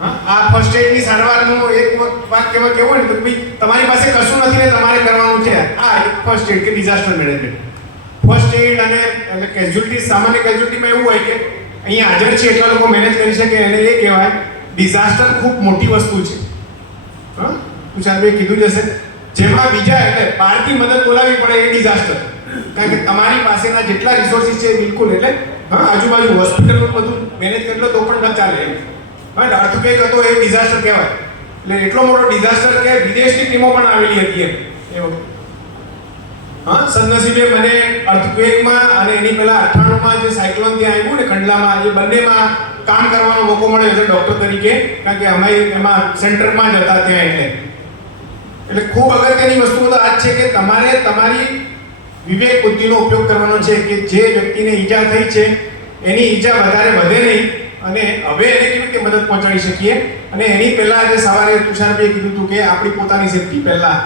આ ફર્સ્ટ એડની સારવારનું એક વાક્યમાં કેવું હોય ને તો ભાઈ તમારી પાસે કશું નથી ને તમારે કરવાનું છે આ એક ફર્સ્ટ એડ કે ડિઝાસ્ટર મેનેજમેન્ટ. ફર્સ્ટ એડ અને કેઝ્યુઅલિટી, સામાન્ય કેઝ્યુઅલિટીમાં એવું હોય કે અહીંયા હાજર છે એટલા લોકો મેનેજ કરી શકે એને એ કહેવાય. ડિઝાસ્ટર ખૂબ મોટી વસ્તુ છે. હા, તુષારભાઈ કીધું જશે જેમાં બીજા એટલે બહારથી મદદ બોલાવવી પડે એ ડિઝાસ્ટર. કારણ કે તમારી પાસેના જેટલા રિસોર્સિસ છે બિલકુલ એટલે હા આજુબાજુ હોસ્પિટલનું બધું મેનેજ કરી લો તો પણ ન ચાલે એમ. હા, અર્થક્વેક હતો એ ડિઝાસ્ટર કહેવાય. એટલે એટલો મોટો ડિઝાસ્ટર કે વિદેશની ટીમો પણ આવેલી હતી એમ એ વખતે. હા, સદનસીબે મને અર્થક્વેકમાં અને એની પહેલા 98માં જે સાયક્લોન ત્યાં આવ્યું ને કંડલામાં એ બંનેમાં કામ કરવાનો મોકો મળ્યો છે ડોક્ટર તરીકે. કારણ કે અમે એમાં સેન્ટરમાં જ હતા ત્યાં એટલે ખૂબ અગત્યની વસ્તુ તો આ જ છે કે તમારે તમારી વિવેક બુદ્ધિનો ઉપયોગ કરવાનો છે કે જે વ્યક્તિને ઈજા થઈ છે એની ઈજા વધારે વધે નહીં અને હવે એને કેવી રીતે મદદ પહોંચાડી શકીએ. અને એની પહેલા જે સવારે તુષારભાઈએ કીધું હતું કે આપણી પોતાની સેફટી પહેલા